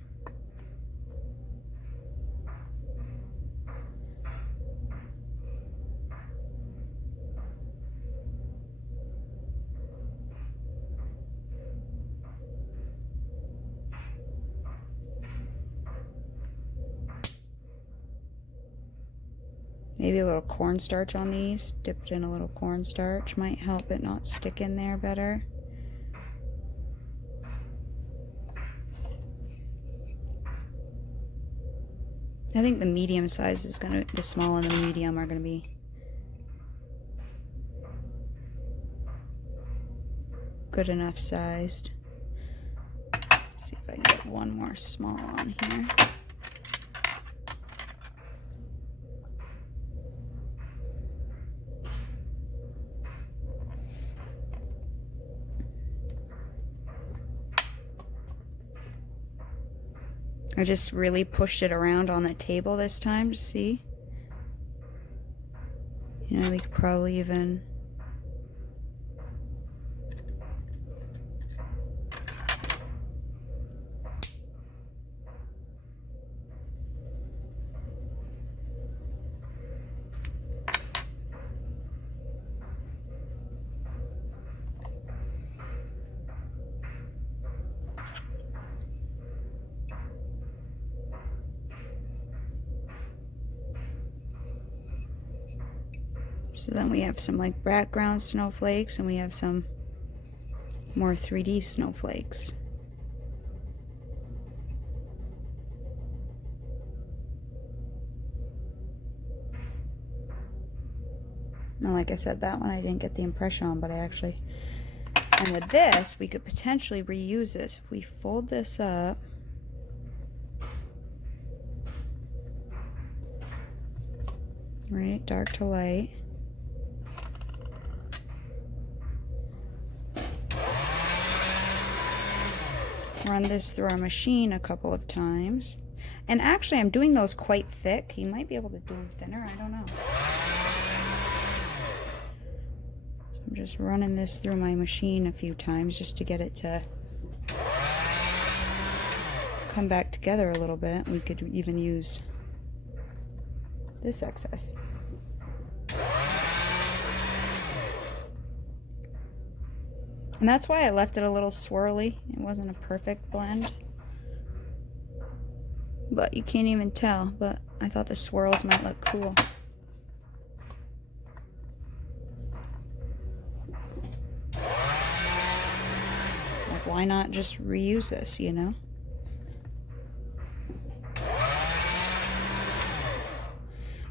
Maybe a little cornstarch on these, dipped in a little cornstarch might help it not stick in there better. I think the medium size is gonna, the small and the medium are gonna be good enough sized. Let's see if I can get one more small on here. I just really pushed it around on the table this time to see. You know, we could probably even so then we have some like background snowflakes, and we have some more 3D snowflakes. Now, like I said, that one I didn't get the impression on, but I actually, and with this, we could potentially reuse this. If we fold this up, right, dark to light. Run this through our machine a couple of times. And actually, I'm doing those quite thick. You might be able to do them thinner, I don't know. So I'm just running this through my machine a few times just to get it to come back together a little bit. We could even use this excess. And that's why I left it a little swirly. It wasn't a perfect blend. But you can't even tell, but I thought the swirls might look cool. Like, why not just reuse this, you know?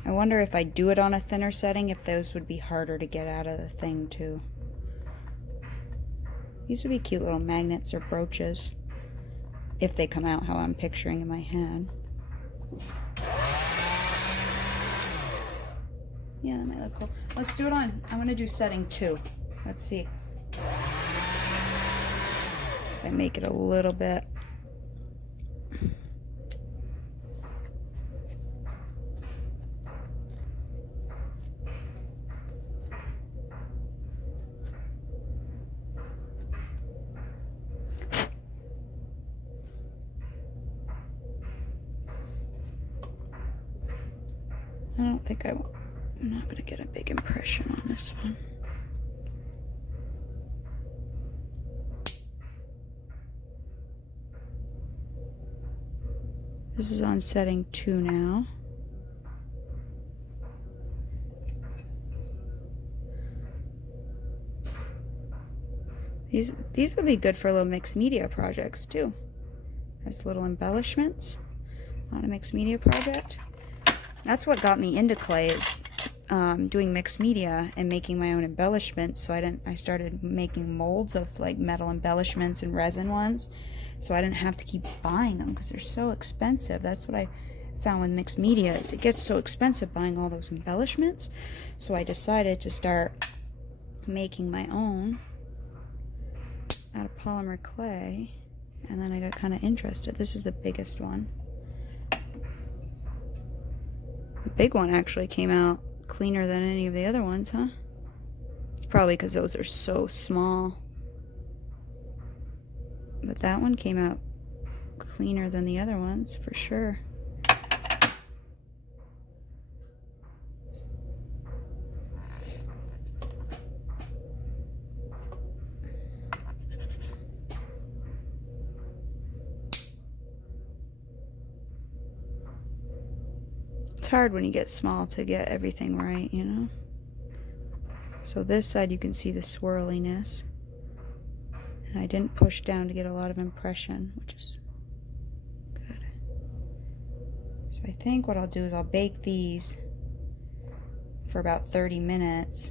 I wonder if I do it on a thinner setting, if those would be harder to get out of the thing too. These would be cute little magnets or brooches, if they come out how I'm picturing in my head. Yeah, that might look cool. Let's do it on, I'm gonna do setting 2. Let's see. If I make it a little bit. I don't think I'm not going to get a big impression on this one. This is on setting 2 now. These would be good for little mixed media projects too, as little embellishments on a mixed media project. That's what got me into clay, is doing mixed media and making my own embellishments. So I started making molds of like metal embellishments and resin ones, so I didn't have to keep buying them because they're so expensive. That's what I found with mixed media, is it gets so expensive buying all those embellishments. So I decided to start making my own out of polymer clay, and then I got kind of interested. This is the biggest one. The big one actually came out cleaner than any of the other ones, huh? It's probably because those are so small. But that one came out cleaner than the other ones, for sure. It's hard when you get small to get everything right, you know? So this side you can see the swirliness. And I didn't push down to get a lot of impression, which is good. So I think what I'll do is I'll bake these for about 30 minutes.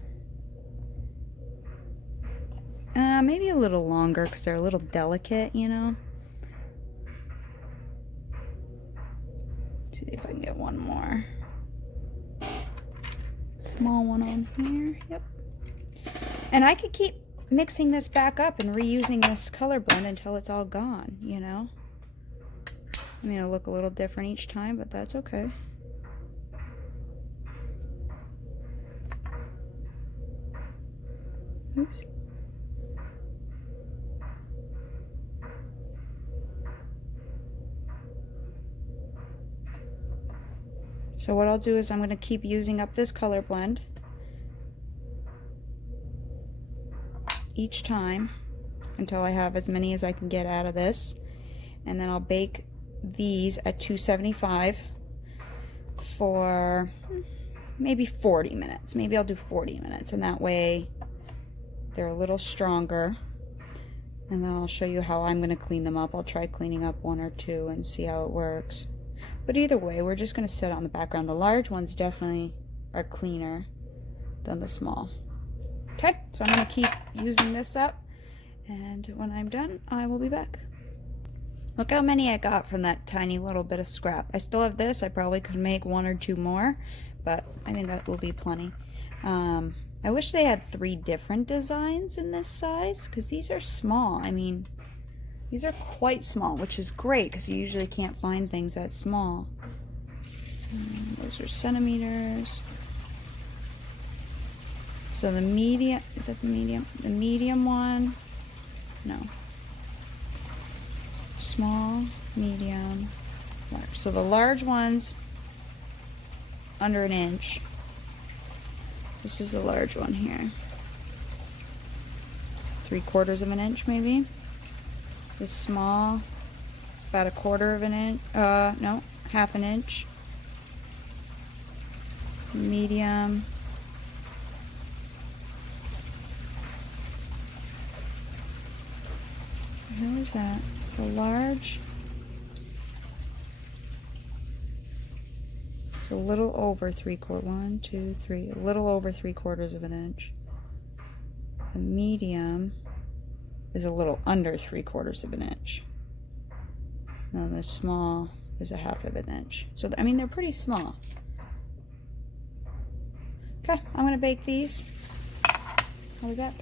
Maybe a little longer because they're a little delicate, you know? See if I can get one more small one on here. Yep. And I could keep mixing this back up and reusing this color blend until it's all gone, you know? I mean, it'll look a little different each time, but that's okay. Oops. So what I'll do is I'm going to keep using up this color blend each time until I have as many as I can get out of this, and then I'll bake these at 275 for maybe 40 minutes. Maybe I'll do 40 minutes, and that way they're a little stronger. And then I'll show you how I'm going to clean them up. I'll try cleaning up one or two and see how it works. But either way, we're just going to set it on the background. The large ones definitely are cleaner than the small. Okay, so I'm going to keep using this up, and when I'm done, I will be back. Look how many I got from that tiny little bit of scrap. I still have this. I probably could make 1 or 2 more, but I think that will be plenty. I wish they had 3 different designs in this size, because these are small. I mean, these are quite small, which is great because you usually can't find things that small. Those are centimeters. So the medium, is that the medium? The medium one, no. Small, medium, large. So the large one's under 1 inch. This is the large one here. 3/4 of an inch maybe. This small, it's about 1/4 of an inch, no, 1/2 inch. Medium. How is that? The large. A little over 3/4, 1, 2, 3, a little over 3/4 of an inch. The medium is a little under 3/4 of an inch. And the small is 1/2 inch. So, I mean, they're pretty small. Okay, I'm going to bake these. I'll be back.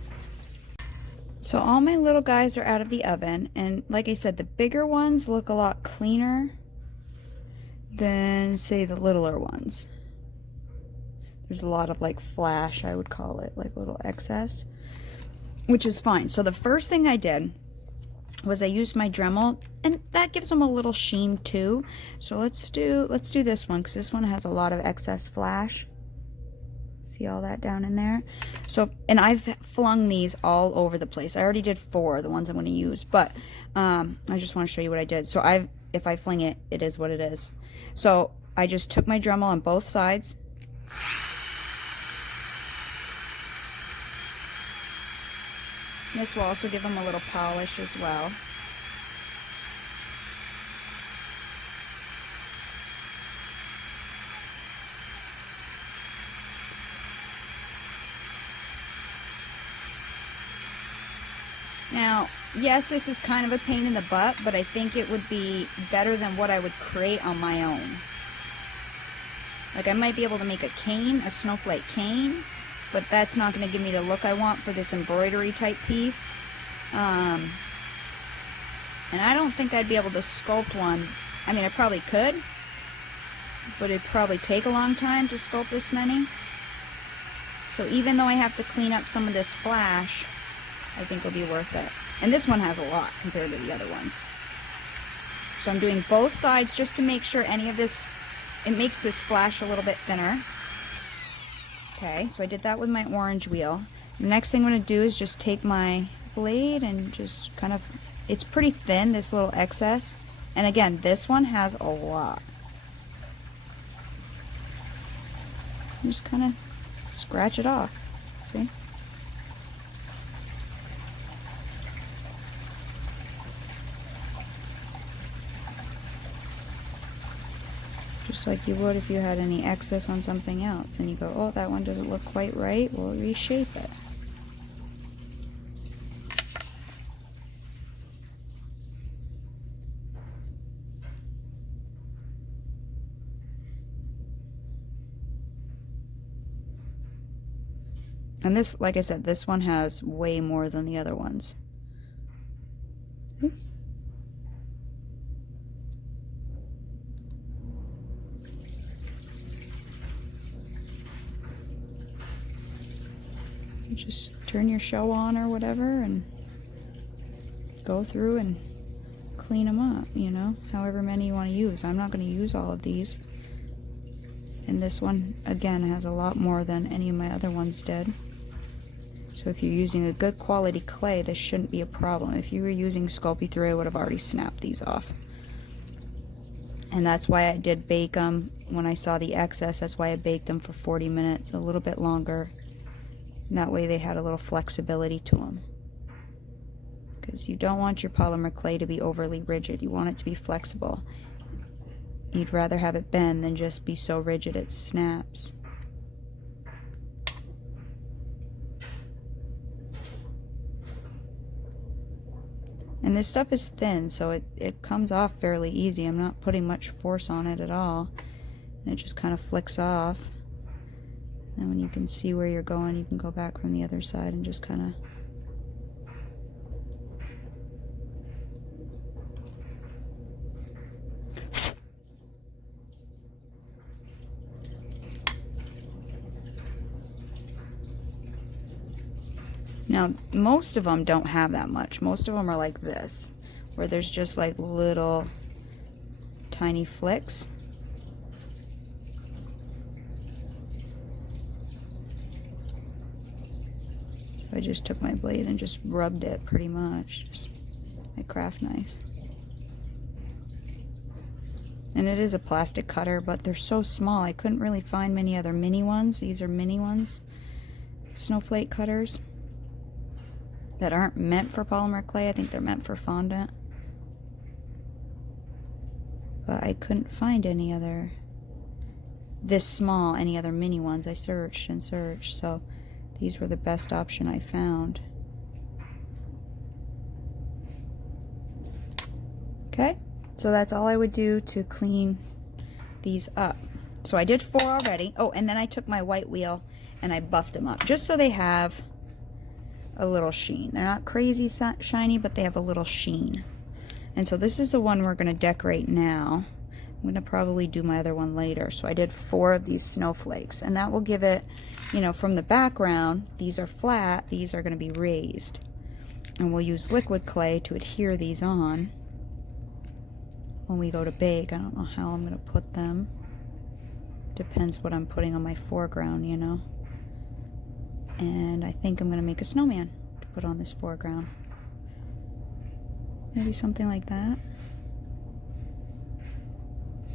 So all my little guys are out of the oven, and like I said, the bigger ones look a lot cleaner than, say, the littler ones. There's a lot of like flash, I would call it, like little excess, which is fine. So the first thing I did was I used my Dremel, and that gives them a little sheen too. So let's do this one, because this one has a lot of excess flash. See all that down in there? So, and I've flung these all over the place. I already did 4, the ones I'm going to use, but I just want to show you what I did. So if I fling it, it is what it is. So I just took my Dremel on both sides. This will also give them a little polish as well. Now, yes, this is kind of a pain in the butt, but I think it would be better than what I would create on my own. Like, I might be able to make a cane, a snowflake cane, but that's not going to give me the look I want for this embroidery type piece. And I don't think I'd be able to sculpt one. I mean, I probably could, but it'd probably take a long time to sculpt this many. So even though I have to clean up some of this flash, I think it'll be worth it. And this one has a lot compared to the other ones. So I'm doing both sides just to make sure any of this, it makes this flash a little bit thinner. Okay, so I did that with my orange wheel. The next thing I'm going to do is just take my blade and just kind of, it's pretty thin, this little excess. And again, this one has a lot. Just kind of scratch it off. See? Just like you would if you had any excess on something else and you go, oh, that one doesn't look quite right, we'll reshape it. And this, like I said, this one has way more than the other ones. You just turn your show on or whatever and go through and clean them up, you know, however many you want to use. I'm not going to use all of these. And this one, again, has a lot more than any of my other ones did. So if you're using a good quality clay, this shouldn't be a problem. If you were using Sculpey 3, I would have already snapped these off. And that's why I did bake them when I saw the excess. That's why I baked them for 40 minutes, a little bit longer. And that way they had a little flexibility to them. Because you don't want your polymer clay to be overly rigid. You want it to be flexible. You'd rather have it bend than just be so rigid it snaps. And this stuff is thin, so it comes off fairly easy. I'm not putting much force on it at all. And it just kind of flicks off. And when you can see where you're going, you can go back from the other side and just kind of... Now, most of them don't have that much. Most of them are like this, where there's just like little tiny flicks. So I just took my blade and just rubbed it pretty much, just my craft knife. And it is a plastic cutter, but they're so small. I couldn't really find many other mini ones. These are mini ones, snowflake cutters, that aren't meant for polymer clay. I think they're meant for fondant. But I couldn't find any other this small, any other mini ones. I searched and searched, so these were the best option I found. Okay, so that's all I would do to clean these up. So I did 4 already. Oh, and then I took my white wheel and I buffed them up just so they have a little sheen. They're not crazy shiny, but they have a little sheen. And so this is the one we're going to decorate now. I'm going to probably do my other one later. So I did 4 of these snowflakes, and that will give it, you know, from the background, these are flat, these are going to be raised. And we'll use liquid clay to adhere these on when we go to bake. I don't know how I'm going to put them. Depends what I'm putting on my foreground, you know. And I think I'm going to make a snowman to put on this foreground. Maybe something like that.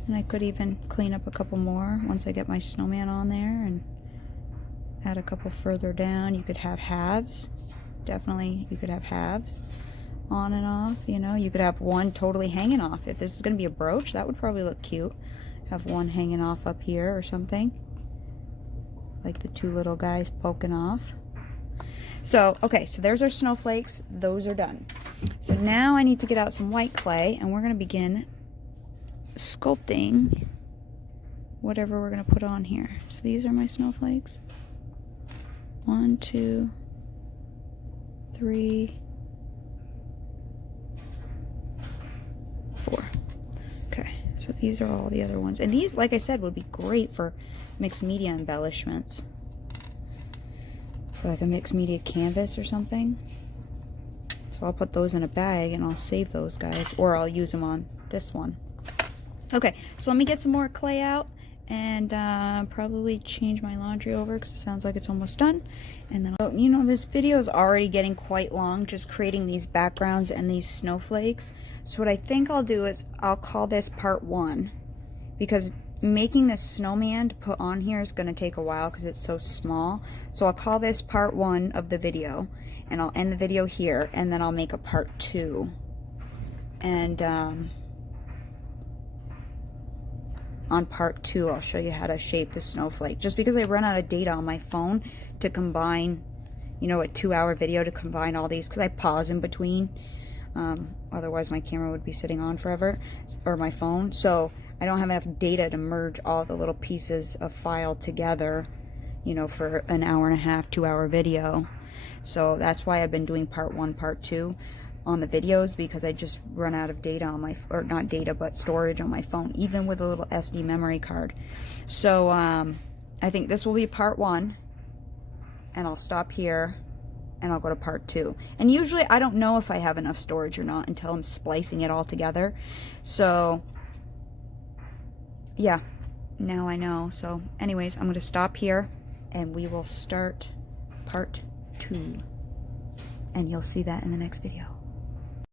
And I could even clean up a couple more once I get my snowman on there and add a couple further down. You could have halves. Definitely, you could have halves on and off. You know, you could have one totally hanging off. If this is going to be a brooch, that would probably look cute. Have one hanging off up here or something. Like the two little guys poking off. So, okay, so there's our snowflakes. Those are done. So now I need to get out some white clay, and we're going to begin sculpting whatever we're going to put on here. So these are my snowflakes. 1, 2, 3, 4. Okay, so these are all the other ones. And these, like I said, would be great for mixed media embellishments. For like a mixed media canvas or something. So I'll put those in a bag and I'll save those guys, or I'll use them on this one. Okay, so let me get some more clay out and probably change my laundry over because it sounds like it's almost done. And then, you know, this video is already getting quite long, just creating these backgrounds and these snowflakes. So what I think I'll do is I'll call this part 1, because making this snowman to put on here is going to take a while because it's so small. So I'll call this part 1 of the video, and I'll end the video here, and then I'll make a part 2. And on part 2 I'll show you how to shape the snowflake, just because I run out of data on my phone to combine, you know, a 2-hour video to combine all these, because I pause in between. Otherwise my camera would be sitting on forever, or my phone. So I don't have enough data to merge all the little pieces of file together, you know, for an hour and a half, 2-hour video. So that's why I've been doing part 1, part 2 on the videos, because I just run out of data on my, or not data, but storage on my phone, even with a little SD memory card. So I think this will be part 1, and I'll stop here and I'll go to part 2. And usually I don't know if I have enough storage or not until I'm splicing it all together. So yeah, now I know. So anyways, I'm going to stop here and we will start part 2. And you'll see that in the next video.